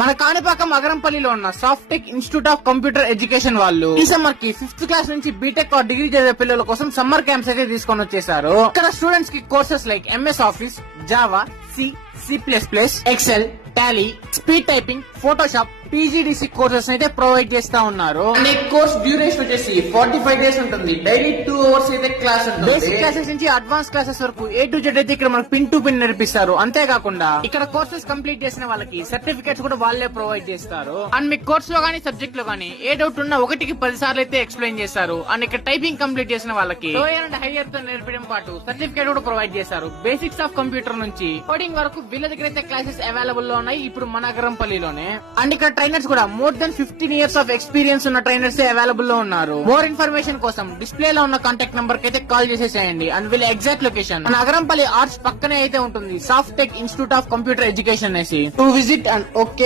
మన కాణిపాకం అగరంపల్లిలో ఉన్న soft tech institute of computer education వాళ్ళు ఈ సమ్మర్ కి 5th క్లాస్ నుంచి బీటెక్ ఆర్ డిగ్రీ చదివే పిల్లల కోసం సమ్మర్ క్యాంప్స్ అయితే తీసుకొని వచ్చేసారు. ఇక్కడ స్టూడెంట్స్ కి courses like MS Office, Java, C plus plus, Excel, Tally, speed typing, Photoshop, PGDC courses అయితే ప్రొవైడ్ చేస్తా ఉన్నారు. అండ్ ఈ కోర్స్ డ్యూరేషన్ వచ్చేసి 45 days ఉంటుంది. డైలీ 2 hours అయితే క్లాస్ ఉంటుంది. బేసిక్ క్లాసెస్ నుంచి అడ్వాన్స్ క్లాసెస్ వరకు A to Z అయితే ఇక్కడ మనకు పిన్ టు పిన్ నేర్పిస్తారు. అంతేకాకుండా ఇక్కడ కోర్సెస్ కంప్లీట్ చేసిన వాళ్ళకి సర్టిఫికేట్స్ కూడా వాళ్ళే ప్రొవైడ్ చేస్తారు. అండ్ మీ కోర్స్ లో గానీ సబ్జెక్ట్ లో గానీ ఏ డౌట్ ఉన్నా 1కి 10 సార్లు అయితే ఎక్స్ప్లెయిన్ చేస్తారు. అండ్ ఇక్కడ టైపింగ్ కంప్లీట్ చేసిన వాళ్ళకి లోయర్ అండ్ హైయర్ తో నేర్పడం పాటు సర్టిఫికేట్ కూడా ప్రొవైడ్ చేస్తారు. బేసిక్స్ ఆఫ్ కంప్యూటర్ నుంచి కోడింగ్ వరకు వీళ్ళ దగ్గర అయితే క్లాసెస్ అవైలబుల్ లో ఉన్నాయి ఇప్పుడు మన అగరంపల్లిలోనే. అండ్ ఇక్కడ ట్రైనర్స్ కూడా more than 15 years of experience ఉన్న ట్రైనర్స్ అవైలబుల్ లో ఉన్నారు. మోర్ ఇన్ఫర్మేషన్ కోసం డిస్ప్లే లో ఉన్న కాంటాక్ట్ నంబర్ కి అయితే కాల్ చేసేసేయండి. అండ్ వీళ్ళ ఎగ్జాక్ట్ లొకేషన్ మన అగరంపల్లి ఆర్ట్స్ పక్కనే అయితే ఉంటుంది. Soft tech institute of computer education అనేసి టు విజిట్ అండ్ ఓకే.